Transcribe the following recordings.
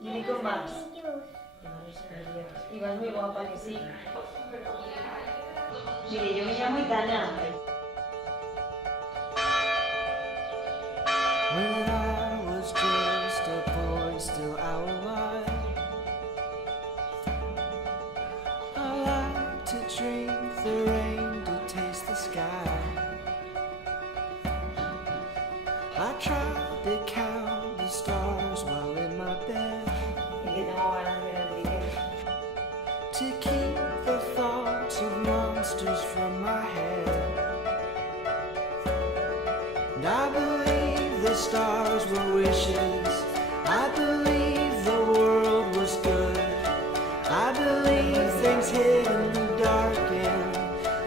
Dime con Max. Y vas muy guapa, que sí. Mire, yo me llamo Itana. When I was just a boy, still out alive, I like to drink the rain, to taste the sky. I tried to count the stars while in my bed, Y que tengo ganas de ver el vídeo. to keep the thoughts of monsters from my head. And I believe the stars were wishes, I believe the world was good, I believe things hid in the dark and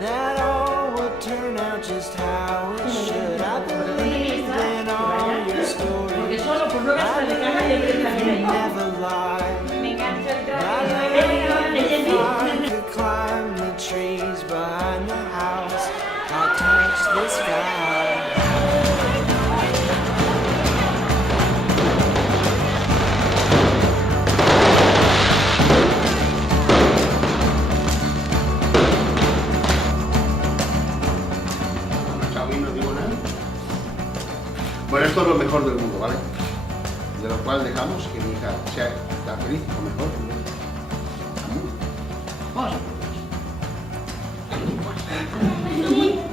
that all would turn out just how it should. I believe in all your Porque stories, solo por no gastar de caja de you never lie. Me encanta el I traje. believe if I could climb the trees behind the house, I'd touch the sky. Xavi no digo nada. Bueno, esto es lo mejor del mundo, ¿vale? De lo cual dejamos que mi hija sea tan feliz o mejor. Vamos a por eso.